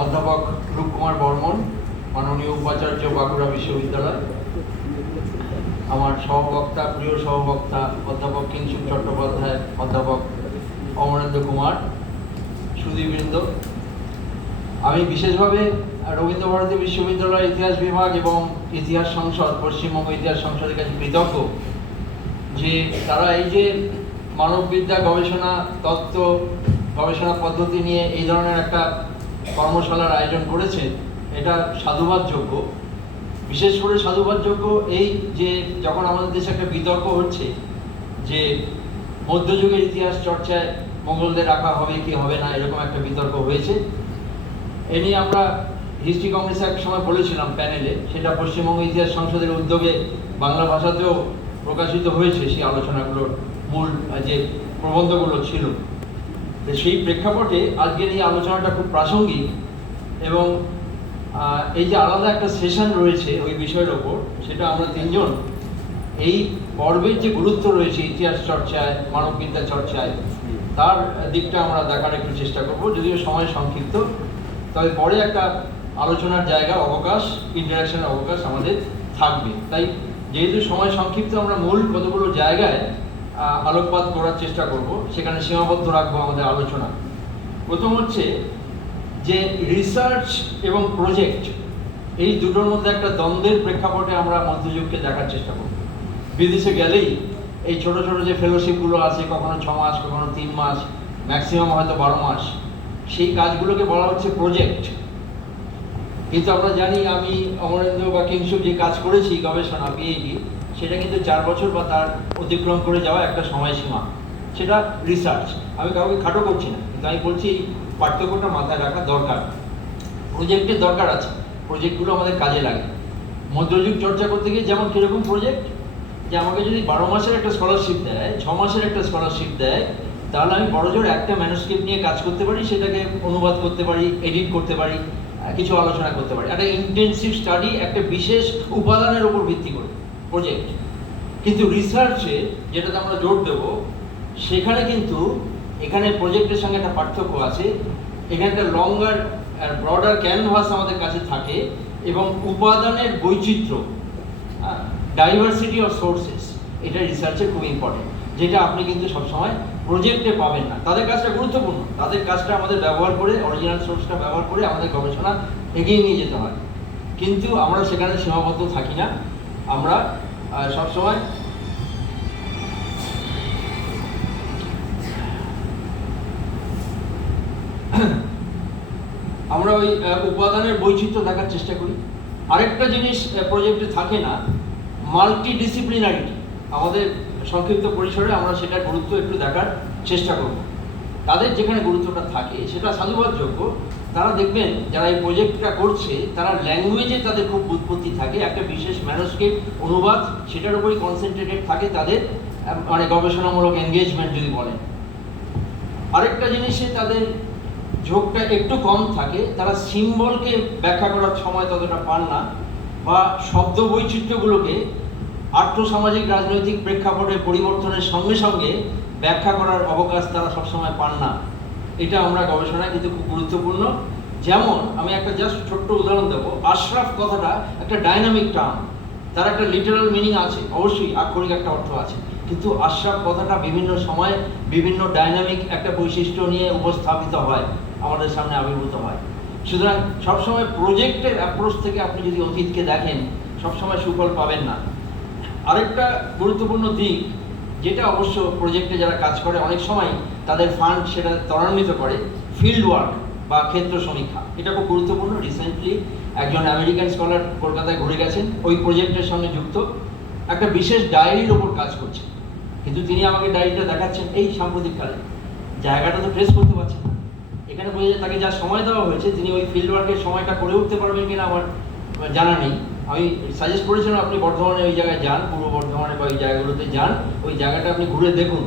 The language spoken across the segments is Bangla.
অধ্যাপক রূপকুমার বর্মন, মাননীয় উপাচার্য বাঁকুড়া বিশ্ববিদ্যালয়। আমার সহবক্তা, প্রিয় সহবক্তা, অধ্যাপক কিংসুক চট্টোপাধ্যায়, অধ্যাপক অমরেন্দ্র কুমার সুদীবৃন্দ আমি বিশেষভাবে রবীন্দ্র ভারতী বিশ্ববিদ্যালয়ের ইতিহাস বিভাগ এবং ইতিহাস সংসদ, পশ্চিমবঙ্গ ইতিহাস সংসদের কাছে কৃতজ্ঞ যে তারা এই যে মানববিদ্যা গবেষণা, তত্ত্ব গবেষণা পদ্ধতি নিয়ে এই ধরনের একটা কর্মশালার আয়োজন করেছে এটা সাধুবাদযোগ্য বিশেষ করে সাধুবাদযোগ্য এই যে যখন আমাদের দেশে একটা বিতর্ক হচ্ছে, যে মধ্যযুগের ইতিহাস চর্চায় মঙ্গলদের রাখা হবে কি হবে না, এরকম একটা বিতর্ক হয়েছে। এ নিয়ে আমরা হিস্ট্রি কংগ্রেসে এক সময় বলেছিলাম প্যানেলে, সেটা পশ্চিমবঙ্গ ইতিহাস সংসদের উদ্যোগে বাংলা ভাষাতেও প্রকাশিত হয়েছে সেই আলোচনাগুলোর মূল, যে প্রবন্ধগুলো ছিল। সেই প্রেক্ষাপটে আজকের এই আলোচনাটা খুব প্রাসঙ্গিক এবং এই যে আলাদা একটা সেশন রয়েছে ওই বিষয়ের ওপর, সেটা আমরা তিনজন, এই পর্বের যে গুরুত্ব রয়েছে ইতিহাস চর্চায়, মানববিদ্যা চর্চায়, তার দিকটা আমরা দেখার একটু চেষ্টা করব, যদিও সময় সংক্ষিপ্ত। তবে পরে একটা আলোচনার জায়গা, অবকাশ ইন্টারাকশনের অবকাশ আমাদের থাকবে। তাই যেহেতু সময় সংক্ষিপ্ত, আমরা মূল কতগুলো জায়গায় আলোকপাত করার চেষ্টা করব। সেখানে সীমাবদ্ধ রাখব আমাদের আলোচনা। প্রথম হচ্ছে যে রিসার্চ এবং প্রজেক্ট এই দুটোর মধ্যে একটা দ্বন্দ্বের প্রেক্ষাপটে আমরা মধ্যযুগকে দেখার চেষ্টা করব। বিদেশে গেলেই এই ছোট ছোট যে ফেলোশিপগুলো আছে, কখনো ছ মাস, কখনো তিন মাস ম্যাক্সিমাম হয়তো বারো মাস, সেই কাজগুলোকে বলা হচ্ছে প্রজেক্ট কিন্তু আমরা জানি, আমি অমরেন্দ্র বা কিংসুক যে কাজ করেছি, গবেষণা পিএইচডি সেটা কিন্তু চার বছর বা তার অতিক্রম করে যাওয়া একটা সময়সীমা। সেটা রিসার্চ আমি কাউকে খাটো করছি না, কিন্তু আমি বলছি এই পার্থক্যটা মাথায় রাখা দরকার। প্রজেক্টের দরকার আছে প্রজেক্টগুলো আমাদের কাজে লাগে। মধ্যযুগ চর্চা করতে গিয়ে যেমন কীরকম প্রজেক্ট যে আমাকে যদি বারো মাসের একটা স্কলারশিপ দেয়, ছ মাসের একটা স্কলারশিপ দেয়, তাহলে আমি বড়জোর একটা ম্যানুস্ক্রিপ্ট নিয়ে কাজ করতে পারি, সেটাকে অনুবাদ করতে পারি এডিট করতে পারি কিছু আলোচনা করতে পারি। একটা ইন্টেনসিভ স্টাডি একটা বিশেষ উপাদানের উপর ভিত্তি করে। প্রজেক্ট কিন্তু রিসার্চে যেটাতে আমরা জোর দেবো, সেখানে কিন্তু এখানে প্রজেক্টের সঙ্গে একটা পার্থক্য আছে। এখানে একটা লঙ্গার ব্রডার ক্যানভাস আমাদের কাছে থাকে এবং উপাদানের বৈচিত্র্য ডাইভার্সিটি অফ সোর্সেস এটা রিসার্চে খুব ইম্পর্টেন্ট যেটা আপনি কিন্তু সবসময় প্রজেক্টে পাবেন না। তাদের কাজটা গুরুত্বপূর্ণ। তাদের কাজটা আমাদের ব্যবহার করে অরিজিনাল সোর্সটা ব্যবহার করে আমাদের গবেষণা এগিয়ে নিয়ে যেতে হয়। কিন্তু আমরা সেখানে সীমাবদ্ধ থাকি না। আমরা সবসময় আমরা ওই উপাদানের বৈচিত্র্য দেখার চেষ্টা করি। আরেকটা জিনিস প্রজেক্টে থাকে না মাল্টি ডিসিপ্লিনারিটি আমাদের সংক্ষিপ্ত পরিসরে আমরা সেটার গুরুত্ব একটু দেখার চেষ্টা করব। তাদের যেখানে গুরুত্বটা থাকে, সেটা সাধুবাদযোগ্য তারা দেখবেন, যারা এই প্রজেক্টটা করছে, তারা ল্যাঙ্গুয়েজে তাদের খুব উৎপত্তি থাকে, একটা বিশেষ ম্যানোস্ক্রিপ্ট অনুবাদ, সেটার উপরই কনসেন্ট্রেটেড থাকে তাদের মানে গবেষণামূলক এনগেজমেন্ট যদি বলেন। আরেকটা জিনিসে তাদের ঝোঁকটা একটু কম থাকে, তারা সিম্বলকে ব্যাখ্যা করার সময় ততটা পান না, বা শব্দ বৈচিত্র্যগুলোকে আর্থসামাজিক রাজনৈতিক প্রেক্ষাপটে পরিবর্তনের সঙ্গে সঙ্গে ব্যাখ্যা করার অবকাশ তারা সবসময় পান না। এটা আমরা গবেষণায় কিন্তু খুব গুরুত্বপূর্ণ। যেমন, আমি একটা জাস্ট ছোট্ট উদাহরণ দেবো। আশরাফ কথাটা একটা ডাইনামিক টার্ম তার একটা লিটারাল মিনিং আছে। অবশ্যই আক্ষরিক একটা অর্থ আছে। কিন্তু আশরাফ কথাটা বিভিন্ন সময়ে বিভিন্ন ডাইনামিক একটা বৈশিষ্ট্য নিয়ে উপস্থাপিত হয়। আমাদের সামনে আবির্ভূত হয়। সুতরাং সবসময় প্রজেক্টের অ্যাপ্রোচ থেকে আপনি যদি অতীতকে দেখেন, সবসময় সুফল পাবেন না। আরেকটা গুরুত্বপূর্ণ দিক যেটা অবশ্য প্রজেক্টে যারা কাজ করে, অনেক সময় তাদের ফান্ড সেটা ত্বরান্বিত করে ফিল্ড ওয়ার্ক বা ক্ষেত্র সমীক্ষা। এটা খুব গুরুত্বপূর্ণ। রিসেন্টলি একজন আমেরিকান স্কলার কলকাতায় ঘুরে গেছেন। ওই প্রজেক্টের সঙ্গে যুক্ত। একটা বিশেষ ডায়েরির ওপর কাজ করছে কিন্তু তিনি আমাকে ডায়েরিটা দেখাচ্ছেন এই সাম্প্রতিককালে জায়গাটা তো ট্রেস করতে পারছেন না। এখানে বোঝা যায় তাকে যা সময় দেওয়া হয়েছে, তিনি ওই ফিল্ড ওয়ার্কের সময়টা করে উঠতে পারবেন কিনা আমার জানা নেই। আমি সাজেস্ট করেছিলাম আপনি বর্ধমানে ওই জায়গায় যান, পূর্ব বর্ধমানে বা ওই জায়গাগুলোতে যান, ওই জায়গাটা আপনি ঘুরে দেখুন।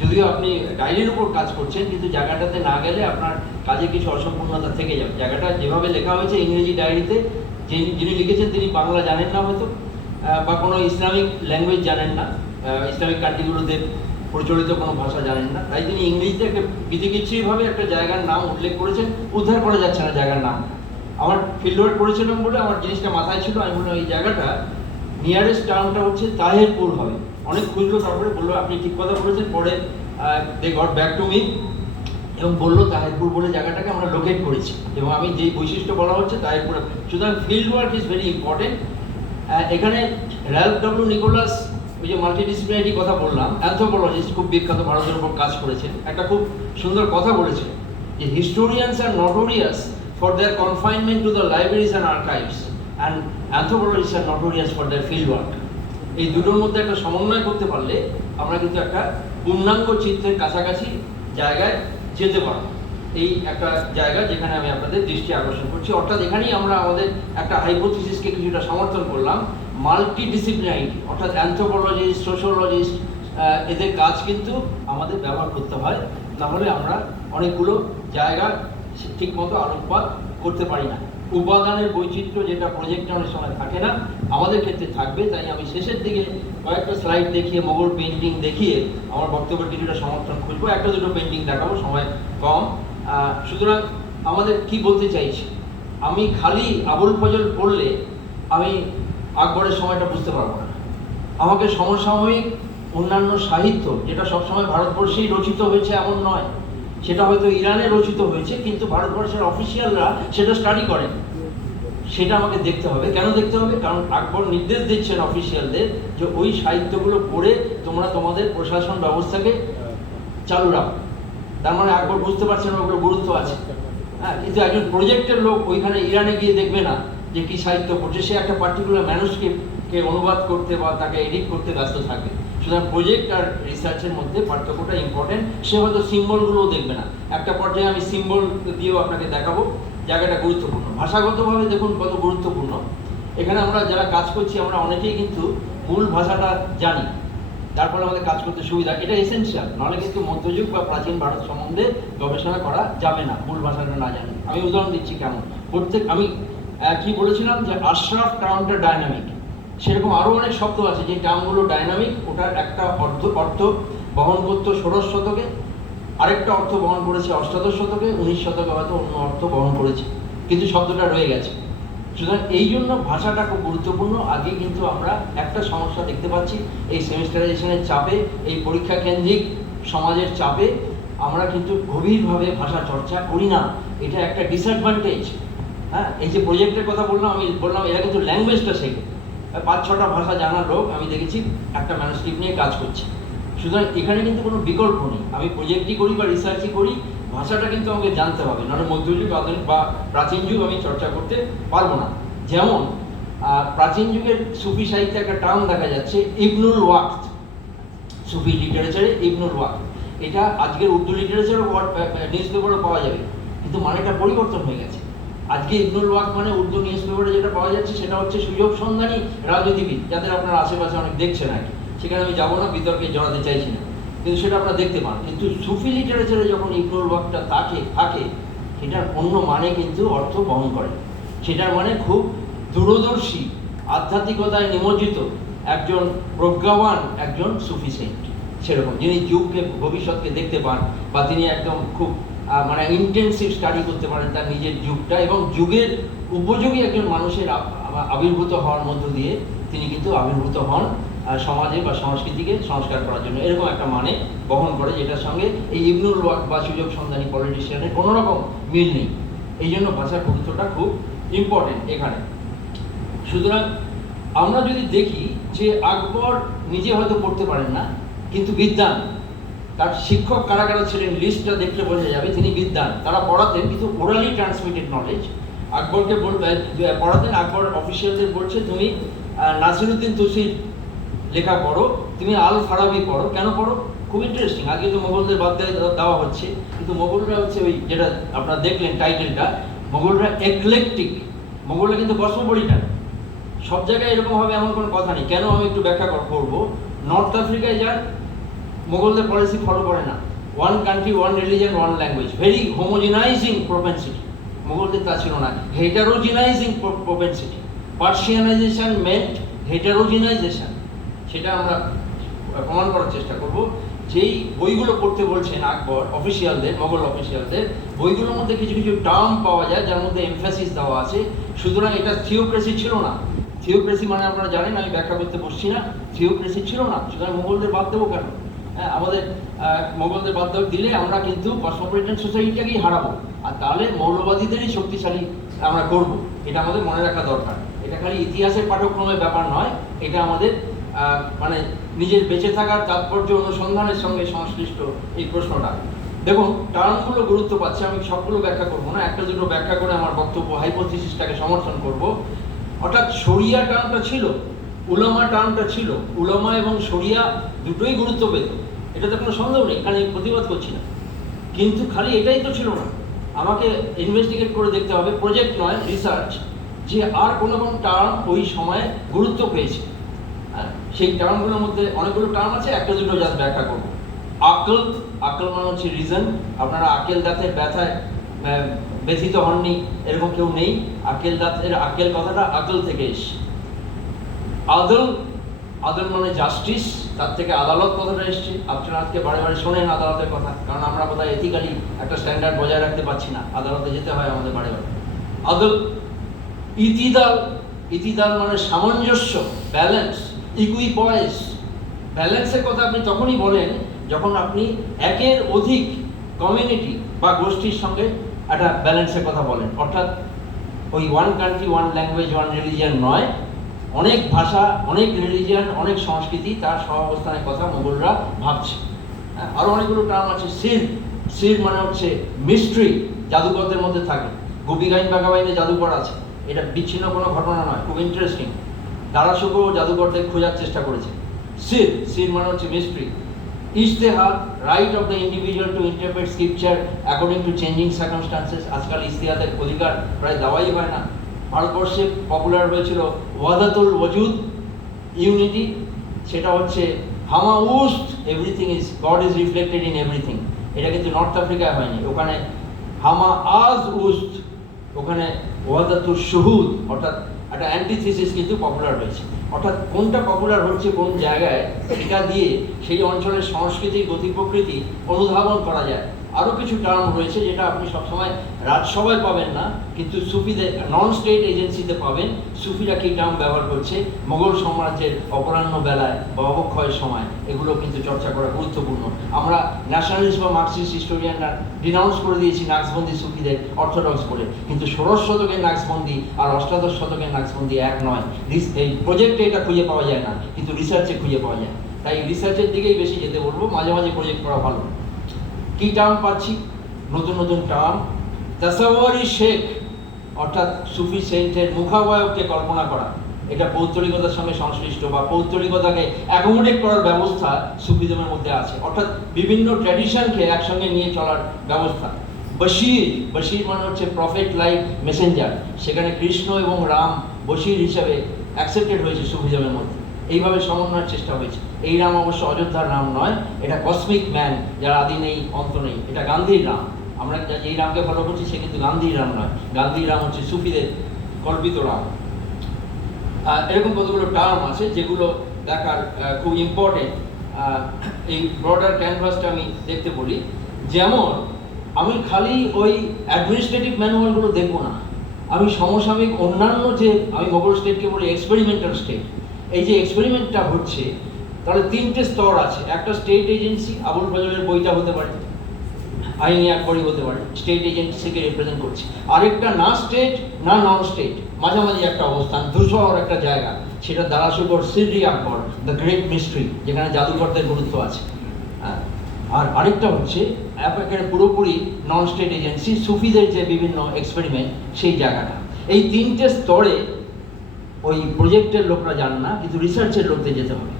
যদিও আপনি ডায়েরির উপর কাজ করছেন, কিন্তু জায়গাটাতে না গেলে আপনার কাজে কিছু অসম্পূর্ণতা থেকে যাবে। জায়গাটা যেভাবে লেখা হয়েছে ইংরেজি ডায়েরিতে যিনি লিখেছেন তিনি বাংলা জানেন না হয়তো বা কোনো ইসলামিক ল্যাঙ্গুয়েজ জানেন না ইসলামিক কান্ট্রিগুলোতে প্রচলিত কোনো ভাষা জানেন না। তাই তিনি ইংরেজিতে একটা বিধিকিচ্ছিভাবে একটা জায়গার নাম উল্লেখ করেছেন, উদ্ধার করা যাচ্ছে না জায়গার নাম। আমার ফিল্ড ওয়ার্ক করেছিলাম বলে আমার জিনিসটা মাথায় ছিল, আমি মনে হয় এই জায়গাটা নিয়ারেস্ট টাউনটা হচ্ছে তাহেরপুর হবে। অনেক খুঁজলো, তারপরে বলল, আপনি ঠিক কথা বলেছেন। পরে they got back to me এবং বলল, তাহেরপুর বলে জায়গাটাকে আমরা লোকেট করেছি এবং আমি যেই বৈশিষ্ট্য বলা হচ্ছে, তাহেরপুর সুতরাং field work is very important এখানে র্যালফ ডব্লিউ নিকোলাস ওই যে মাল্টিডিসিপ্লিনারি কথা বললাম অ্যান্থ্রোপোলজিস্ট খুব বিখ্যাত, ভারতের উপর কাজ করেছেন। একটা খুব সুন্দর কথা বলেছেন যে historians are notorious for their confinement to the libraries and archives and anthropologists are notorious for their field work এই দুটোর মধ্যে একটা সমন্বয় করতে পারলে আমরা কিন্তু একটা পূর্ণাঙ্গ চিত্রের কাছাকাছি জায়গায় যেতে পারব। এই একটা জায়গা যেখানে আমি আপনাদের দৃষ্টি আকর্ষণ করছি। অর্থাৎ এখানেই আমরা আমাদের একটা হাইপোথিসিসকে কিছুটা সমর্থন করলাম। মাল্টি ডিসিপ্লিনারিটি অর্থাৎ অ্যান্থ্রোপোলজিস্ট সোশ্যোলজিস্ট এদের কাজ কিন্তু আমাদের ব্যবহার করতে হয়। তাহলে আমরা অনেকগুলো জায়গা ঠিক মতো আলোকপাত করতে পারি না। উপাদানের বৈচিত্র্য যেটা প্রজেক্টে অনেক সময় থাকে না, আমাদের ক্ষেত্রে থাকবে, তাই আমি শেষের দিকে কয়েকটা স্লাইড দেখিয়ে, মোগল পেন্টিং দেখিয়ে আমার বক্তব্য কিছুটা সমর্থন খুঁজবো। একটা দুটো পেন্টিং দেখাবো, সময় কম। সুতরাং আমাদের কি বলতে চাইছি? আমি খালি আবুল ফজল পড়লে আমি আকবরের সময়টা বুঝতে পারব না। আমাকে সমসাময়িক অন্যান্য সাহিত্য, যেটা সবসময় ভারতবর্ষেই রচিত হয়েছে, এমন নয়। সেটা হয়তো ইরানে রচিত হয়েছে, কিন্তু ভারতবর্ষের অফিসিয়ালরা সেটা স্টাডি করেন। সেটা আমাকে দেখতে হবে। কেন দেখতে হবে? কারণ আকবর নির্দেশ দিচ্ছেন অফিসিয়ালদের যে ওই সাহিত্যগুলো পড়ে তোমরা তোমাদের প্রশাসন ব্যবস্থাকে চালু রাখো। তার মানে আকবর বুঝতে পারছেন ওগুলো গুরুত্ব আছে। হ্যাঁ কিন্তু একজন প্রজেক্টের লোক ওইখানে ইরানে গিয়ে দেখবে না যে কি সাহিত্য পড়ছে সে একটা পার্টিকুলার ম্যানুস্ক্রিপ্টকে অনুবাদ করতে বা তাকে এডিট করতে ব্যস্ত থাকবে সুতরাং প্রজেক্ট আর রিসার্চের মধ্যে পার্থক্যটা ইম্পর্টেন্ট সে হয়তো সিম্বলগুলোও দেখবে না। একটা পর্যায়ে আমি সিম্বল দিয়েও আপনাকে দেখাবো। জায়গাটা গুরুত্বপূর্ণ। ভাষাগতভাবে দেখুন কত গুরুত্বপূর্ণ। এখানে আমরা যারা কাজ করছি, আমরা অনেকেই কিন্তু মূল ভাষাটা জানি। তার ফলে আমাদের কাজ করতে সুবিধা। এটা এসেনশিয়াল নাহলে কিন্তু মধ্যযুগ বা প্রাচীন ভারত সম্বন্ধে গবেষণা করা যাবে না, মূল ভাষাটা না জানি আমি উদাহরণ দিচ্ছি কেমন? প্রত্যেক আমি কি বলেছিলাম যে আশরাফ টাউনটা ডায়নামিক সেরকম আরও অনেক শব্দ আছে যে টার্মগুলো ডায়নামিক ওটার একটা অর্থ অর্থ বহন করতো ষোড়শ শতকে, আরেকটা অর্থ বহন করেছে অষ্টাদশ শতকে, উনিশ শতকে হয়তো অন্য অর্থ বহন করেছে, কিন্তু শব্দটা রয়ে গেছে। সুতরাং এই জন্য ভাষাটা খুব গুরুত্বপূর্ণ। আগে কিন্তু আমরা একটা সমস্যা দেখতে পাচ্ছি, এই সেমিস্টারাইজেশনের চাপে, এই পরীক্ষা কেন্দ্রিক সমাজের চাপে আমরা কিন্তু গভীরভাবে ভাষা চর্চা করি না। এটা একটা ডিসঅ্যাডভান্টেজ হ্যাঁ এই যে প্রজেক্টের কথা বললাম, আমি বললাম এরা কিন্তু ল্যাঙ্গুয়েজটা শেখে। পাঁচ, ছটা ভাষা জানার লোক আমি দেখেছি, একটা ম্যানুস্ক্রিপ্ট নিয়ে কাজ করছে। সুতরাং এখানে কিন্তু কোনো বিকল্প নেই। আমি প্রজেক্টই করি বা রিসার্চই করি, ভাষাটা কিন্তু আমাকে জানতে হবে। নাহলে মধ্যযুগ আধুনিক বা প্রাচীন যুগ আমি চর্চা করতে পারব না। যেমন প্রাচীন যুগের সুফি সাহিত্যে একটা টার্ম দেখা যাচ্ছে, ইবনুল ওয়াক্ত। সুফি লিটারেচারে ইবনুল ওয়াক্ত। এটা আজকের উর্দু লিটারেচারও নিউজ পেপারও পাওয়া যাবে। কিন্তু মানেটা পরিবর্তন হয়ে গেছে। আজকে ইবনুল ওয়াক মানে উর্দু নিউজ পেপারে যেটা পাওয়া যাচ্ছে, সেটা হচ্ছে সুযোগ সন্ধানী রাজনীতিবিদ, যাদের আপনার আশেপাশে অনেক দেখছেন আর সেখানে আমি যাব না, বিতর্কে জড়াতে চাইছি না। কিন্তু সেটা আপনারা দেখতে পান। কিন্তু সুফি লিটারেচারে যখন ইবনুল ওয়াকটা থাকে থাকে, সেটার অন্য মানে কিন্তু অর্থ বহন করে। সেটার মানে খুব দূরদর্শী, আধ্যাত্মিকতায় নিমজ্জিত একজন প্রজ্ঞাবান একজন সুফি সেন্ট সেরকম। যিনি যুগকে, ভবিষ্যৎকে দেখতে পান বা তিনি একদম খুব মানে ইন্টেন্সিভ স্টাডি করতে পারেন তার নিজের যুগটা এবং যুগের উপযোগী একজন মানুষের আব- আব- আবির্ভূত হওয়ার মধ্য দিয়ে তিনি কিন্তু আবির্ভূত হন সমাজে বা সংস্কৃতিকে সংস্কার করার জন্য। এরকম একটা মানে বহন করে যেটার সঙ্গে এই ইবনুল ওয়াক বা সুযোগ সন্ধানী পলিটিশিয়ানের কোনো রকম মিল নেই। এই জন্য ভাষার গুরুত্বটা খুব ইম্পর্টেন্ট এখানে। সুতরাং আমরা যদি দেখি যে আকবর নিজে হয়তো পড়তে পারেন না, কিন্তু বিদ্যান তার শিক্ষক কারা কারা ছিলেন লিস্টটা দেখলে বোঝা যাবে, তিনি বিদ্যান তারা পড়াতেন কিন্তু ওরালি ট্রান্সমিটেড নলেজ আকবরকে বলবে পড়াতেন, আকবর অফিসিয়ালদের বলছে, তুমি নাসিরুদ্দিন তুসির লেখা পড়ো, তুমি আল ফারাবি পড়ো। কেন পড়ো? খুব ইন্টারেস্টিং আগে তো মোগলদের বাদ দেওয়া হচ্ছে। কিন্তু মোগলরা হচ্ছে ওই যেটা আপনারা দেখলেন টাইটেলটা মোগলরা একলেকটিক মোগলরা কিন্তু কসমোপলিটান সব জায়গায় এরকম হবে এমন কোনো কথা নেই। কেন আমি একটু ব্যাখ্যা করব? নর্থ আফ্রিকায় যান মোগলদের পলিসি ফলো করে না। One country one religion one language very homogenizing propensity মোগলদের তা ছিল না। হেটারোজিনাইজিং প্রোপেন্সিটি পার্সিয়ানাইজেশন মেন্ট হেটারোজিনাইজেশন সেটা আমরা প্রমাণ করার চেষ্টা করব। যেই বইগুলো পড়তে বলছেন আকবর অফিসিয়ালদের মোগল অফিসিয়ালদের বইগুলোর মধ্যে কিছু কিছু টার্ম পাওয়া যায়, যার মধ্যে এমফাসিস দেওয়া আছে। সুতরাং এটা থিওক্রেসি ছিল না। থিওক্রেসি মানে আপনারা জানেন, আমি ব্যাখ্যা করতে বসছি না। থিওক্রেসি ছিল না। সুতরাং মোগলদের বাদ দেবো কেন? হ্যাঁ আমাদের মোগলদের দেওয়া দিলে আমরা কিন্তু কসমোপলিটন সোসাইটিটাকেই হারাবো। আর তাহলে মৌলবাদীদেরই শক্তিশালী আমরা করব। এটা আমাদের মনে রাখা দরকার। এটা খালি ইতিহাসের পাঠ্যক্রমের ব্যাপার নয়, এটা আমাদের মানে নিজের বেঁচে থাকার তাৎপর্য অনুসন্ধানের সঙ্গে সংশ্লিষ্ট এই প্রশ্নটা। দেখুন, টার্মগুলো গুরুত্ব পাচ্ছে, আমি সবগুলো ব্যাখ্যা করব না। একটা দুটো ব্যাখ্যা করে আমার বক্তব্য হাইপোথিসিসটাকে সমর্থন করব। অর্থাৎ সরিয়া টার্মটা ছিল? উলামা টার্মটা ছিল? উলামা এবং শরিয়া দুটোই গুরুত্ব পেত। এটাতে কোনো সন্দেহ নেই আমি প্রতিবাদ করছি না। কিন্তু খালি এটাই তো ছিল না। আমাকে ইনভেস্টিগেট করে দেখতে হবে প্রজেক্ট নয় রিসার্চ যে আর কোনো কোনো টার্ম ওই সময়ে গুরুত্ব পেয়েছে। সেই টার্মগুলোর মধ্যে অনেকগুলো টার্ম আছে, একটা দুটো জাস্ট ব্যাখ্যা করব। আকল আকল মানে হচ্ছে রিজন আপনারা আকেল দাঁতের ব্যথায় ব্যথিত হননি, এরকম কেউ নেই। আকেল দাঁতের আকেল কথাটা আকল থেকে এসছে। আদল আদল মানে জাস্টিস তার থেকে আদালত কথাটা এসছে। আপনারা আজকে বারে বারে শোনেন আদালতের কথা, কারণ আমরা বোধহয় এথিক্যালি একটা স্ট্যান্ডার্ড বজায় রাখতে পারছি না। আদালতে যেতে হয় আমাদের বারে বারে। আদল, ইতিদাল ইতিদাল মানে সামঞ্জস্য ব্যালেন্স ইকুইপয়েস ব্যালেন্সের কথা আপনি তখনই বলেন যখন আপনি একের অধিক কমিউনিটি বা গোষ্ঠীর সঙ্গে একটা ব্যালেন্সের কথা বলেন। অর্থাৎ ওই one country one language one religion নয় অনেক ভাষা অনেক রিলিজিয়ান অনেক সংস্কৃতি তার সহাবস্থানের কথা মোগলরা ভাবছে। হ্যাঁ, আরও অনেকগুলো টার্ম আছে সির। সির মানে হচ্ছে মিস্ট্রি জাদুকরদের মধ্যে থাকে। গোপীগাইন বাগাবাইনে জাদুকর আছে। এটা বিচ্ছিন্ন কোনো ঘটনা নয় খুব ইন্টারেস্টিং তারা শুধু জাদুকরদের খোঁজার চেষ্টা করেছে। সির সির মানে হচ্ছে মিস্ট্রি ইশতেহার right of the individual to interpret scripture according to changing circumstances আজকাল ইশতেহাদের অধিকার প্রায় দেওয়াই হয় না। ভারতবর্ষে পপুলার হয়েছিল ওয়াদাতুল ওয়াজুদ, ইউনিটি, সেটা হচ্ছে হামা East everything is God is reflected in everything এটা কিন্তু নর্থ আফ্রিকায় হয়নি। ওখানে হামা আজ উস্ট ওখানে ওয়াদাতুল শুহুদ অর্থাৎ একটা অ্যান্টিথিসিস কিন্তু পপুলার হয়েছে। অর্থাৎ কোনটা পপুলার হচ্ছে কোন জায়গায় এটা দিয়ে সেই অঞ্চলের সংস্কৃতি গতি প্রকৃতি অনুধাবন করা যায়। আরও কিছু টার্ম রয়েছে যেটা আপনি সবসময় রাজসভায় পাবেন না, কিন্তু সুফিদের নন স্টেট এজেন্সিতে পাবেন। সুফিরা কী টার্ম ব্যবহার করছে? মোগল সাম্রাজ্যের অপরাহ্ন বেলায় বা অবক্ষয়ের সময়, এগুলো কিন্তু চর্চা করা গুরুত্বপূর্ণ। আমরা ন্যাশনালিস্ট বা মার্কসিস্ট হিস্টোরিয়ানরা ডিনাউন্স করে দিয়েছি নাক্সবন্দি সুফিদের অর্থোডক্স বলে। কিন্তু ষোড়শ শতকের নাক্সবন্দি আর অষ্টাদশ শতকের নাক্সবন্দি এক নয়। এই প্রজেক্টে এটা খুঁজে পাওয়া যায় না, কিন্তু রিসার্চে খুঁজে পাওয়া যায়। তাই রিসার্চের দিকেই বেশি যেতে বলব, মাঝে মাঝে প্রজেক্ট করা ভালো। কি টার্ম পাচ্ছি? নতুন নতুন টার্ম। তাসাওয়ারি শেখ, অর্থাৎ সুফি সেন্টের মুখাবয়বকে কল্পনা করা। এটা পৌত্তলিকতার সঙ্গে সংশ্লিষ্ট বা পৌত্তলিকতাকে অ্যাকোমোডেট করার ব্যবস্থা সুফিজমের মধ্যে আছে। অর্থাৎ বিভিন্ন ট্র্যাডিশনকে একসঙ্গে নিয়ে চলার ব্যবস্থা। বশির বশির মানে হচ্ছে প্রফেট লাইক মেসেঞ্জার সেখানে কৃষ্ণ এবং রাম বশির হিসাবে অ্যাকসেপ্টেড হয়েছে সুফিজমের মধ্যে। এইভাবে সমন্বয়ের চেষ্টা হয়েছে। এই রাম অবশ্য অযোধ্যার রাম নয়, এটা কসমিক ম্যান যার আদি নেই অন্ত নেই। এটা গান্ধীর রাম। আমরা যেই রামকে ফলো করছি, সে কিন্তু গান্ধীর রাম নয়। গান্ধীর রাম হচ্ছে সুফিদের কল্পিত রাম। এরকম কতগুলো টার্ম আছে যেগুলো দেখার খুব ইম্পর্টেন্ট এই ব্রডার ক্যানভাসটা আমি দেখতে বলি। যেমন, আমি খালি ওই অ্যাডমিনিস্ট্রেটিভ ম্যানুয়ালগুলো দেখব না। আমি সমসাময়িক অন্যান্য যে, আমি মোগল স্টেটকে বলি এক্সপেরিমেন্টাল স্টেট এই যে এক্সপেরিমেন্টটা হচ্ছে তাহলে তিনটে স্তর আছে। একটা স্টেট এজেন্সি আবুল ফজলের বইটা হতে পারে, আইনি আকবরই হতে পারে স্টেট এজেন্সিকে রিপ্রেজেন্ট করছে। আরেকটা না স্টেট না নন স্টেট মাঝামাঝি একটা অবস্থান, ধূসর একটা জায়গা, সেটা দারাসুকর CD Akbar the great mystery যেখানে জাদুঘরদের গুরুত্ব আছে। হ্যাঁ। আর আরেকটা হচ্ছে, একেবারে পুরোপুরি নন স্টেট এজেন্সি সুফিদের যে বিভিন্ন এক্সপেরিমেন্ট সেই জায়গাটা। এই তিনটে স্তরে ওই প্রজেক্টের লোকরা যান না, কিন্তু রিসার্চের লোকদের যেতে হবে।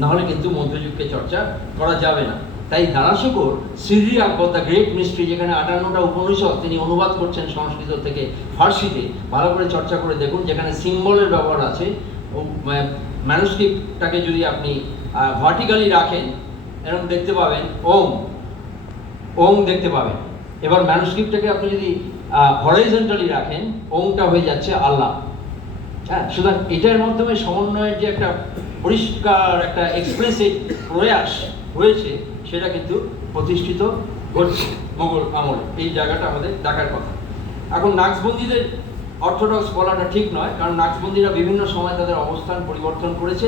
নাহলে কিন্তু মধ্যযুগকে চর্চা করা যাবে না। তাই দারাশুকর সিরি আকবর দ্য গ্রেট মিস্ট্রি, যেখানে আটান্নটা উপনিষদ তিনি অনুবাদ করছেন সংস্কৃত থেকে ফার্সিতে, ভালো করে চর্চা করে দেখুন, যেখানে সিম্বলের ব্যবহার আছে। ম্যানুস্ক্রিপ্টটাকে যদি আপনি ভার্টিক্যালি রাখেন এরকম দেখতে পাবেন, ওম ওম দেখতে পাবেন। এবার ম্যানুস্ক্রিপ্টটাকে আপনি যদি হরাইজেন্টালি রাখেন, ওমটা হয়ে যাচ্ছে আল্লাহ। হ্যাঁ সুতরাং এটার মাধ্যমে সমন্বয়ের যে একটা পরিষ্কার একটা এক্সপ্রেসিভ প্রয়াস হয়েছে, সেটা কিন্তু প্রতিষ্ঠিত হচ্ছে মোগল আমল। এই জায়গাটা আমাদের দেখার কথা। এখন নাক্সবন্দিদের অর্থোডক্স বলাটা ঠিক নয়, কারণ নাক্সবন্দিরা বিভিন্ন সময় তাদের অবস্থান পরিবর্তন করেছে।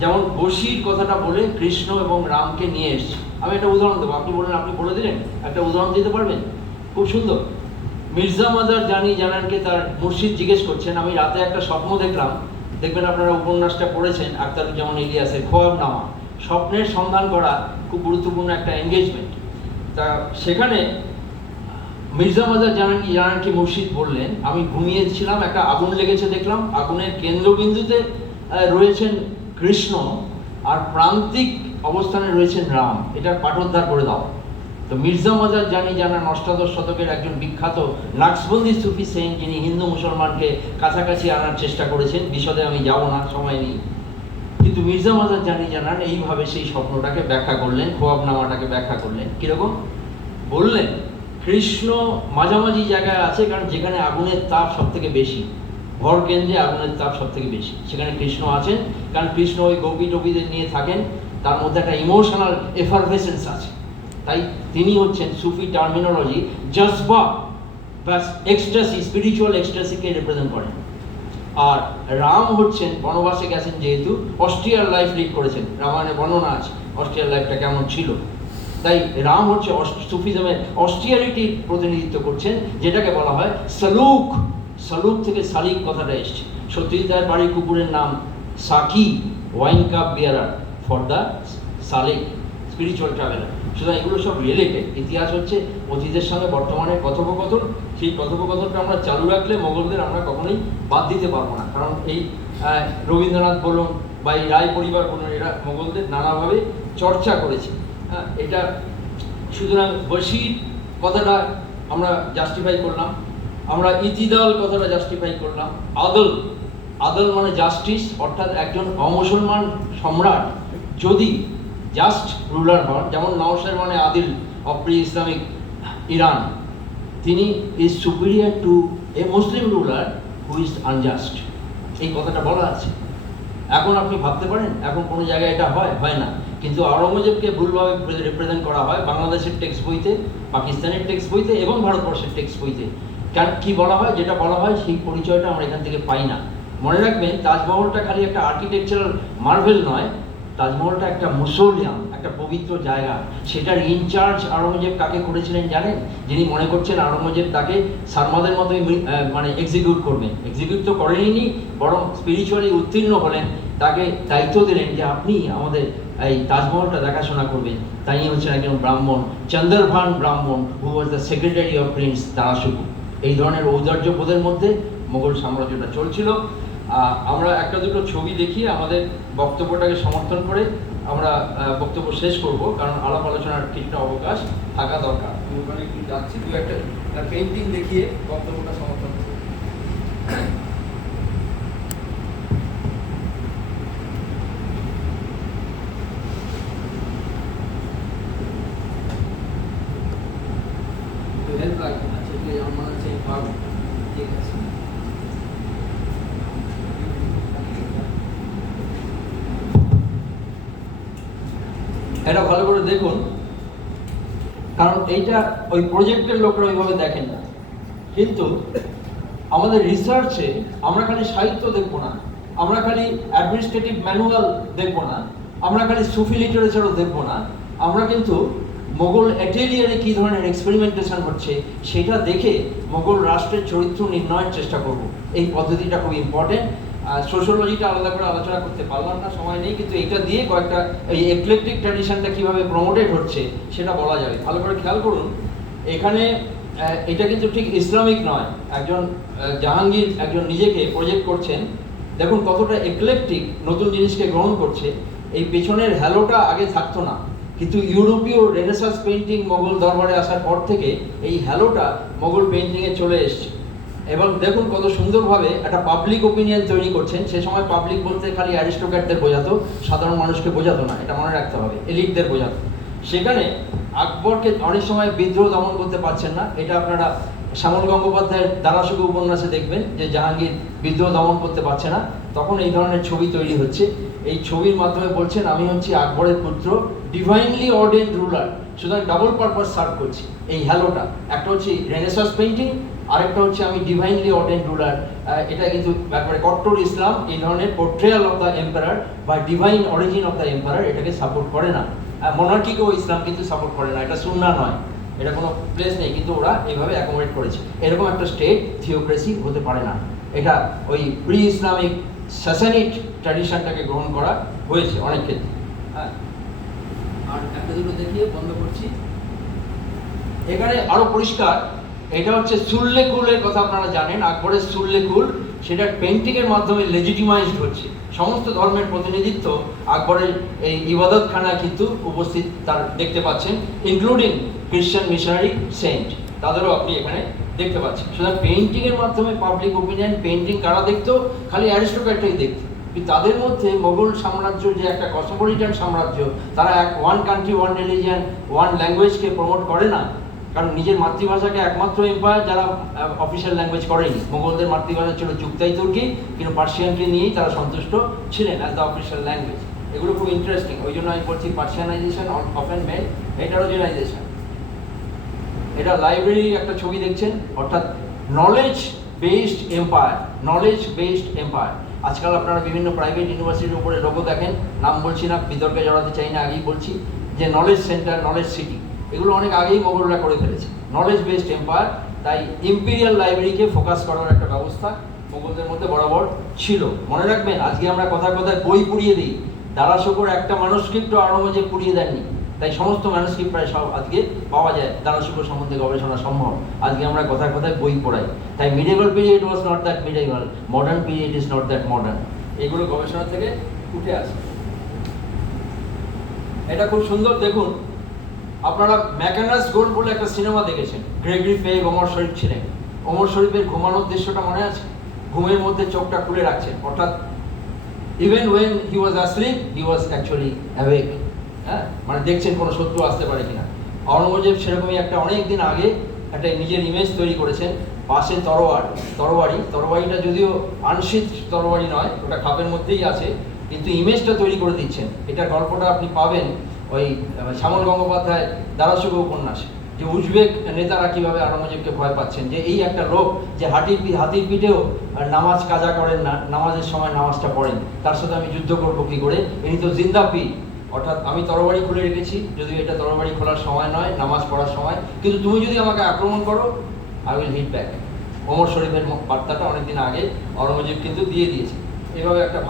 যেমন বসির কথাটা বলে কৃষ্ণ এবং রামকে নিয়ে এসছে। আমি একটা উদাহরণ দেবো। আপনি বললেন, আপনি বলে দিলেন, একটা উদাহরণ দিতে পারবেন? খুব সুন্দর। মির্জা মাজার জানি জানানকে তার মুর্শিদ জিজ্ঞেস করছেন, আমি রাতে একটা স্বপ্ন দেখলাম দেখবেন আপনারা উপন্যাসটা পড়েছেন আক্তারুজ্জামান ইলিয়াসের খোয়াব নামা স্বপ্নের সন্ধান করা খুব গুরুত্বপূর্ণ একটা এঙ্গেজমেন্ট তা সেখানে মির্জা মাজার জানান জানানকি মুর্শিদ বললেন, আমি ঘুমিয়েছিলাম, একটা আগুন লেগেছে দেখলাম, আগুনের কেন্দ্রবিন্দুতে রয়েছেন কৃষ্ণ আর প্রান্তিক অবস্থানে রয়েছেন রাম। এটা পাঠোদ্ধার করে দাও। তো মির্জা মাজার জানি জানান অষ্টাদশ শতকের একজন বিখ্যাত নাক্সবন্দি সুফি সেন, যিনি হিন্দু মুসলমানকে কাছাকাছি আনার চেষ্টা করেছেন। বিশদে আমি যাব না, সময় নেই। কিন্তু মির্জা মাজার জানি জানান এইভাবে সেই স্বপ্নটাকে ব্যাখ্যা করলেন, খোয়াবনামাটাকে ব্যাখ্যা করলেন। কীরকম? বললেন, কৃষ্ণ মাঝামাঝি জায়গায় আছে, কারণ যেখানে আগুনের তাপ সব থেকে বেশি। ভর কেন্দ্রে আগুনের তাপ সব থেকে বেশি। সেখানে কৃষ্ণ আছেন, কারণ কৃষ্ণ ওই গোপী টপিদের নিয়ে থাকেন, তার মধ্যে একটা ইমোশনাল এফারভেসেন্স আছে। তাই তিনি হচ্ছেন সুফি টার্মিনোলজি জজবা ব্যাস এক্সট্রাসি স্পিরিচুয়াল এক্সট্রাসিকে রিপ্রেজেন্ট করেন আর রাম হচ্ছেন বনবাসে গেছেন যেহেতু, অস্ট্রিয়ার লাইফ লিড করেছেন। রামায়ণে বর্ণনা আছে, অস্ট্রিয়ার লাইফটা কেমন ছিল? তাই রাম হচ্ছে সুফিজমের অস্ট্রিয়ারিটির প্রতিনিধিত্ব করছেন, যেটাকে বলা হয় সালুক। সালুক থেকে সালিক কথাটা এসছে। সত্যজিৎ বাড়ির কুকুরের নাম Psaki wine cup bearer for the Salik spiritual traveller সুতরাং এগুলো সব রিলেটেড ইতিহাস হচ্ছে অতীতের সঙ্গে বর্তমানের কথোপকথন। সেই কথোপকথনটা আমরা চালু রাখলে মোগলদের আমরা কখনোই বাদ দিতে পারব না। কারণ এই রবীন্দ্রনাথ বলুন বা এই রায় পরিবার বলুন, এরা মোগলদের নানাভাবে চর্চা করেছে। হ্যাঁ এটা সুতরাং বশির কথাটা আমরা জাস্টিফাই করলাম। আমরা ইতিদাল কথাটা জাস্টিফাই করলাম। আদল আদল মানে জাস্টিস অর্থাৎ একজন অমুসলমান সম্রাট যদি জাস্ট রুলার হন যেমন নওশের মানে আদিল অফ প্রি ইসলামিক ইরান। তিনি is superior to a Muslim ruler who is unjust এই কথাটা বলা আছে। এখন আপনি ভাবতে পারেন, এখন কোনো জায়গায় এটা হয় হয় না। কিন্তু আওরঙ্গজেবকে ভুলভাবে রিপ্রেজেন্ট করা হয় বাংলাদেশের টেক্সট বইতে, পাকিস্তানের টেক্সট বইতে এবং ভারতবর্ষের টেক্সট বইতে। কেন কি বলা হয়, যেটা বলা হয়, সেই পরিচয়টা আমরা এখান থেকে পাই না। মনে রাখবেন, তাজমহলটা খালি একটা আর্কিটেকচারাল মার্ভেল নয় তাজমহলটা একটা মুসোলিয়াম, একটা পবিত্র জায়গা। সেটার ইনচার্জ আওরঙ্গজেব কাকে করেছিলেন জানেন? যিনি মনে করছেন আওরঙ্গজেব তাকে সারমাদের মতোই মানে এক্সিকিউট করবেন এক্সিকিউট তো করেনই বরং স্পিরিচুয়ালি উত্তীর্ণ হলেন। তাকে দায়িত্ব দিলেন যে আপনি আমাদের এই তাজমহলটা দেখাশোনা করবেন। তাই হচ্ছেন একজন ব্রাহ্মণ? Chandrabhan Brahman who was the secretary of Prince দারাসুকু এই ধরনের ঔদার্য মধ্যে মোগল সাম্রাজ্যটা চলছিল। আমরা একটা দুটো ছবি দেখিয়ে আমাদের বক্তব্যটাকে সমর্থন করে আমরা বক্তব্য শেষ করব, কারণ আলাপ আলোচনার ঠিকটা অবকাশ থাকা দরকার। একটু যাচ্ছি? দু একটা পেন্টিং দেখিয়ে বক্তব্যটা সমর্থন করব হেল্প লাগবে আচ্ছা ঠিক আছে আমার মনে হচ্ছে পারব ঠিক আছে এটা ভালো করে দেখুন কারণ এইটা ওই প্রজেক্টের লোকরা ওইভাবে দেখেন না। কিন্তু আমাদের রিসার্চে আমরা খালি সাহিত্য দেখব না, আমরা খালি অ্যাডমিনিস্ট্রেটিভ ম্যানুয়াল দেখব না, আমরা খালি সুফি লিটারেচারও দেখব না। আমরা কিন্তু মোগল অ্যাটেলিয়ারে কী ধরনের এক্সপেরিমেন্টেশন হচ্ছে সেটা দেখে মোগল রাষ্ট্রের চরিত্র নির্ণয়ের চেষ্টা করব। এই পদ্ধতিটা খুব ইম্পর্টেন্ট সোশ্যোলজিটা আলাদা করে আলোচনা করতে পারলাম না, সময় নেই, কিন্তু এটা দিয়ে কয়েকটা এই এক্লেকটিক ট্র্যাডিশনটা কীভাবে প্রমোটেড হচ্ছে সেটা বলা যাবে। ভালো করে খেয়াল করুন এখানে এটা কিন্তু ঠিক ইসলামিক নয়। একজন জাহাঙ্গীর একজন নিজেকে প্রজেক্ট করছেন। দেখুন কতটা এক্লেকটিক নতুন জিনিসকে গ্রহণ করছে। এই পেছনের হ্যালোটা আগে থাকতো না। কিন্তু ইউরোপীয় রেনেসাস পেন্টিং মোগল দরবারে আসার পর থেকে এই হ্যালোটা মোগল পেন্টিংয়ে চলে এসছে। এবং দেখুন কত সুন্দরভাবে একটা পাবলিক ওপিনিয়ন তৈরি করছেন। সে সময় পাবলিক বলতে খালি অ্যারিস্টোক্র্যাটদের বোঝাতো, সাধারণ মানুষকে বোঝাতো না। এটা মনে রাখতে হবে এলিটদের বোঝাতো। সেখানে আকবরকে অনেক সময় বিদ্রোহ দমন করতে পারছেন না। এটা আপনারা শ্যামল গঙ্গোপাধ্যায়ের দারাসুখ উপন্যাসে দেখবেন যে জাহাঙ্গীর বিদ্রোহ দমন করতে পারছে না। তখন এই ধরনের ছবি তৈরি হচ্ছে। এই ছবির মাধ্যমে বলছেন, আমি হচ্ছি আকবরের পুত্র ডিভাইনলি অর্ডেন রুলার সুতরাং ডাবল পারপাস সার্ভ করছি এই হ্যালোটা একটা হচ্ছে রেনেসাস পেন্টিং আরেকটা হচ্ছে আমি ডিভাইনলি অর্ডেন রুলার এটা কিন্তু একবারে কট্টর ইসলাম এই ধরনের পোর্ট্রেয়াল অফ দ্য এম্পায়ার বা divine origin of the empire এটাকে সাপোর্ট করে না। মনার্কিকেও ইসলাম কিন্তু সাপোর্ট করে না। এটা সুন্না নয়। এটা কোনো প্লেস নেই কিন্তু ওরা এইভাবে অ্যাকোমোডেট করেছে। এরকম একটা স্টেট থিওক্রেসি হতে পারে না। এটা ওই প্রি ইসলামিক স্যাসানিট ট্র্যাডিশনটাকে গ্রহণ করা হয়েছে অনেক ক্ষেত্রে। হ্যাঁ। আর একটা দুটো দেখিয়ে বন্ধ করছি। এখানে আরও পরিষ্কার এটা হচ্ছে সুল্লেকুলের কথা আপনারা জানেন। আকবরের সুল্লেকুল সেটা পেন্টিংয়ের মাধ্যমে লেজিটিমাইজড হচ্ছে। সমস্ত ধর্মের প্রতিনিধিত্ব আকবরের এই ইবাদতখানা কিন্তু উপস্থিত তার দেখতে পাচ্ছেন ইনক্লুডিং খ্রিশ্চান মিশনারি সেন্ট তাদেরও আপনি এখানে দেখতে পাচ্ছেন। সুতরাং পেন্টিংয়ের মাধ্যমে পাবলিক ওপিনিয়ন পেন্টিং কারা দেখতো? খালি অ্যারিস্টোক্র্যাটরাই দেখতো। কিন্তু তাদের মধ্যে মোগল সাম্রাজ্য যে একটা কসমোপলিটান সাম্রাজ্য, তারা এক one country one religion one ল্যাঙ্গুয়েজকে promote করে না। কারণ নিজের মাতৃভাষাকে একমাত্র এম্পায়ার যারা অফিসিয়াল ল্যাঙ্গুয়েজ করেনি। মোগলদের মাতৃভাষা ছিল যুক্তাই তুর্কি, কিন্তু পার্সিয়ানকে নিয়েই তারা সন্তুষ্ট ছিলেন অ্যাজ দ্য অফিসিয়াল ল্যাঙ্গুয়েজ এগুলো খুব ইন্টারেস্টিং ওই জন্য আমি বলছি পার্সিয়ানাইজেশন অফেন মেড হেটারোজেনাইজেশন এটা লাইব্রেরির একটা ছবি দেখছেন, অর্থাৎ knowledge based empire knowledge based empire আজকাল আপনারা বিভিন্ন প্রাইভেট ইউনিভার্সিটির উপরে লোগো দেখেন, নাম বলছি না, বিতর্কে জড়াতে চাই না, আগেই বলছি যে নলেজ সেন্টার নলেজ সিটি এগুলো অনেক আগেই মোগলরা করে ফেলেছে। নলেজ বেসড এম্পায়ার তাই ইম্পিরিয়াল লাইব্রেরিকে ফোকাস করার একটা ব্যবস্থা মোগলদের মধ্যে বরাবর ছিল। মনে রাখবেন, আজকে আমরা কথায় কথায় বই পুড়িয়ে দিই। দারাশকর একটা মানুষকে আরম্ভে পুড়িয়ে দেননি, তাই সমস্ত মানুষকে প্রায় সব আজকে পাওয়া যায়। দারাশুল্য সম্বন্ধে গবেষণা সম্ভব। আজকে আমরা কথায় কথায় বই পড়াই। তাই medieval period was not that medieval modern period is not that modern এগুলো গবেষণা থেকে উঠে আসে। এটা খুব সুন্দর, দেখুন আপনারা ম্যাকানাস গোল্ড বলে একটা সিনেমা দেখেছেন। গ্রেগরি ফে ওমর শরীফ ছিলেন। ওমর শরীফের ঘুমানোর দৃশ্যটা মনে আছে? ঘুমের মধ্যে চোখটা খুলে রাখছেন। অর্থাৎ even when he was asleep he was actually awake হ্যাঁ? মানে দেখছেন কোনো শত্রু আসতে পারে কিনা। অরঙ্গজেব সেরকমই একটা অনেক দিন আগে একটা নিজের ইমেজ তৈরি করেছেন পাশে তরোয়ার। তরবারি তরবারিটা যদিও আনশিত তরবারি নয়, ওটা খাপের মধ্যেই আছে, কিন্তু ইমেজটা তৈরি করে দিচ্ছেন। এটা গল্পটা আপনি পাবেন ওই শ্যামল গঙ্গোপাধ্যায় দারাশুভ উপন্যাস, যে উজবেক নেতারা কীভাবে আরঙ্গজেবকে ভয় পাচ্ছেন, যে এই একটা লোক যে হাতির হাতির পিঠেও নামাজ কাজা করেন না, নামাজের সময় নামাজটা পড়েন, তার সাথে আমি যুদ্ধ করব কি করে? ইনি তো জিন্দা পি অর্থাৎ আমি তরবারি খুলে রেখেছি, যদিও এটা তরবারি খোলার সময় নয়, নামাজ পড়ার সময়। কিন্তু তুমি যদি আমাকে আক্রমণ করো I will hit back Omar শরীফের বার্তাটা অনেকদিন আগে অরঙ্গজেব কিন্তু দিয়ে দিয়েছে। এভাবে একটা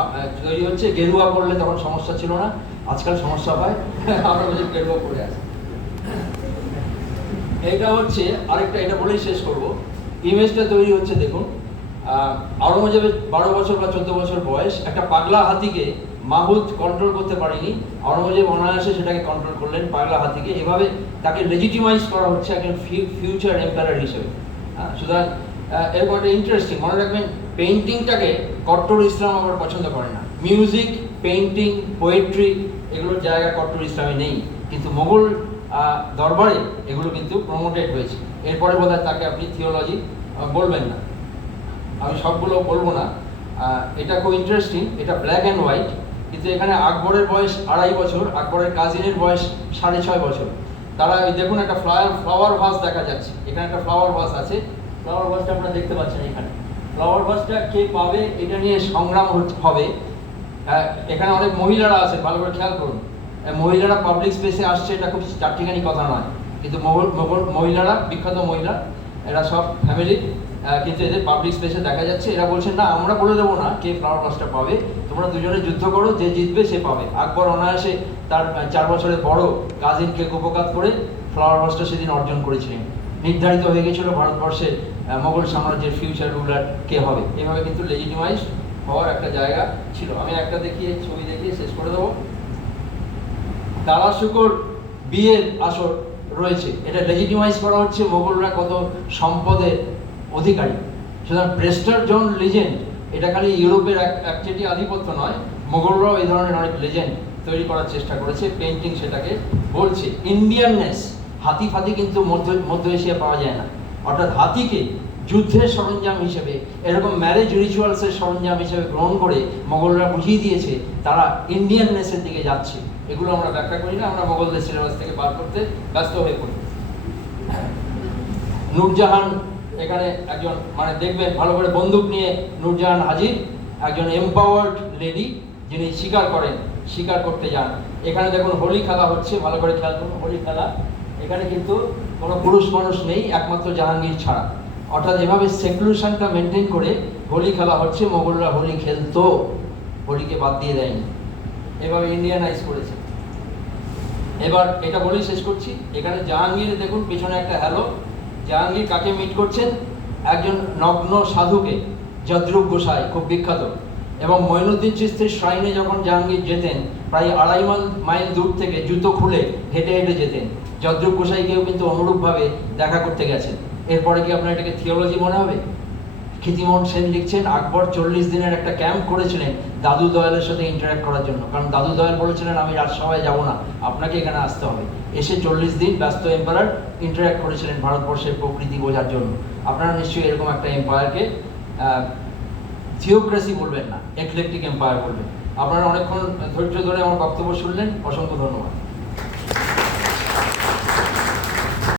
তৈরি হচ্ছে। গেরুয়া করলে তখন সমস্যা ছিল না। আজকাল সমস্যা হয় অরঙ্গজেব গেরুয়া করে আছে এইটা হচ্ছে আরেকটা এটা বলেই শেষ করব। ইমেজটা তৈরি হচ্ছে দেখুন। আওরঙ্গজেবের বারো বছর বা চোদ্দ বছর বয়স একটা পাগলা হাতিকে মাহুদ কন্ট্রোল করতে পারেনি। আওরঙ্গজেব অনায়াসে সেটাকে কন্ট্রোল করলেন পাগলা হাতিকে। এভাবে তাকে লেজিটিমাইজ করা হচ্ছে একজন ফিউচার এম্পায়ার হিসেবে। হ্যাঁ, সুতরাং এরকম একটা ইন্টারেস্টিং মনে রাখবেন পেইন্টিংটাকে কট্টর ইসলাম আমার পছন্দ করে না। মিউজিক পেইন্টিং পোয়েট্রি এগুলোর জায়গা কট্টর ইসলামে নেই। কিন্তু মোগল দরবারে এগুলো কিন্তু প্রমোটেড হয়েছে। এরপরে বোধ তাকে আপনি থিওলজি বলবেন না। আমি সবগুলো বলব না। এটা খুব ইন্টারেস্টিং এটা ব্ল্যাক অ্যান্ড হোয়াইট কিন্তু এখানে আকবরের বয়স আড়াই বছর, আকবরের কাজিনের বয়স সাড়ে ছয় বছর। তারা ওই দেখুন একটা ফ্লাওয়ার ফ্লাওয়ার ভাস দেখা যাচ্ছে। এখানে একটা ফ্লাওয়ার ভাস আছে। ফ্লাওয়ার ভাসটা আপনারা দেখতে পাচ্ছেন এখানে। ফ্লাওয়ার ভাসটা কে পাবে এটা নিয়ে সংগ্রাম হবে। আহ, এখানে অনেক মহিলারা আছে ভালো করে খেয়াল করুন। মহিলারা পাবলিক স্পেসে আসছে এটা খুব চারটিখানি কথা নয়। কিন্তু মহিলারা বিখ্যাত মহিলা এরা সব ফ্যামিলি কিন্তু এদের পাবলিক স্পেসে দেখা যাচ্ছে। এরা বলছেন না আমরা বলে দেবো না কে ফ্লাওয়ার বাসটা পাবে। তোমরা দুজনে যুদ্ধ করো যে জিতবে সে পাবে। আকবর অনায়াসে তার চার বছরের বড় কাজিনকে কুপকাত করে ফ্লাওয়ার বাসটা সেদিন অর্জন করেছিলেন। নির্ধারিত হয়ে গেছিল ভারতবর্ষে মোগল সাম্রাজ্যের ফিউচার রুলার কে হবে? এভাবে কিন্তু লেজিটিমাইজ হওয়ার একটা জায়গা ছিল। আমি একটা দেখিয়ে, ছবি দেখিয়ে শেষ করে দেবো। শুকর বিয়ের আসর রয়েছে। এটা লেজিটিমাইজ করা হচ্ছে মোগলরা কত সম্পদের অধিকারী। সুতরাং প্রেস্টার জন লিজেন্ড এটা খালি ইউরোপের এক একচেটি আধিপত্য নয়, মোগলরাও এই ধরনের অনেক লেজেন্ড তৈরি করার চেষ্টা করেছে পেন্টিং সেটাকে বলছে। ইন্ডিয়াননেস হাতি ফাতি কিন্তু মধ্য মধ্য এশিয়া পাওয়া যায় না। অর্থাৎ হাতিকে যুদ্ধের সরঞ্জাম হিসেবে, এরকম ম্যারেজ রিচুয়ালসের সরঞ্জাম হিসেবে গ্রহণ করে মোগলরা বুঝিয়ে দিয়েছে, তারা ইন্ডিয়াননেসের দিকে যাচ্ছে। এগুলো আমরা ব্যাখ্যা করি না, আমরা মোগলদের সিলেবাস থেকে বার করতে ব্যস্ত হয়ে পড়ি। নূরজাহান এখানে একজন মানে দেখবেন, ভালো করে বন্দুক নিয়ে নূরজাহান হাজির, একজন এম্পাওয়ার্ড লেডি যিনি শিকার করেন, শিকার করতে যান। এখানে দেখুন হোলি খেলা হচ্ছে, ভালো করে খেয়াল করুন, হোলি খেলা এখানে কিন্তু কোনো পুরুষ মানুষ নেই, একমাত্র জাহাঙ্গীর ছাড়া। অর্থাৎ এভাবে সেকুলেশনটা মেনটেন করে হোলি খেলা হচ্ছে, মোগলরা হোলি খেলতো, হোলিকে বাদ দিয়ে দেয়নি। এভাবে ইন্ডিয়ানাইজ করেছে। এবার এটা বলেই শেষ করছি। এখানে জাহাঙ্গীর, দেখুন, পিছনে একটা হ্যালো জাহাঙ্গীর কাকে মিট করছেন? একজন নগ্ন সাধুকে, যদ্রুপ গোসাই, খুব বিখ্যাত। এবং মঈনুদ্দিন চিস্তির শ্রাইনে যখন জাহাঙ্গীর যেতেন, প্রায় আড়াই মাইল দূর থেকে জুতো খুলে হেঁটে হেঁটে যেতেন। যদ্রুপ গোসাইকেও কিন্তু অনুরূপভাবে দেখা করতে গেছেন। এরপরে কি আপনার এটাকে থিওলজি মনে হবে? খ্যাতিমোহন সেন লিখছেন, আকবর চল্লিশ দিনের একটা ক্যাম্প করেছিলেন দাদু দয়ালের সাথে ইন্টারাক্ট করার জন্য। কারণ দাদু দয়াল বলেছিলেন, আমি রাজসভায় যাব না, আপনাকে এখানে আসতে হবে। এসে চল্লিশ দিন ব্যস্ত এম্পায়ার ইন্টারাক্ট করেছিলেন ভারতবর্ষের প্রকৃতি বোঝার জন্য। আপনারা নিশ্চয়ই এরকম একটা এম্পায়ারকে থিওক্রেসি বলবেন না এক্লেকটিক এম্পায়ার বলবেন। আপনারা অনেকক্ষণ ধৈর্য ধরে আমার বক্তব্য শুনলেন। অসংখ্য ধন্যবাদ।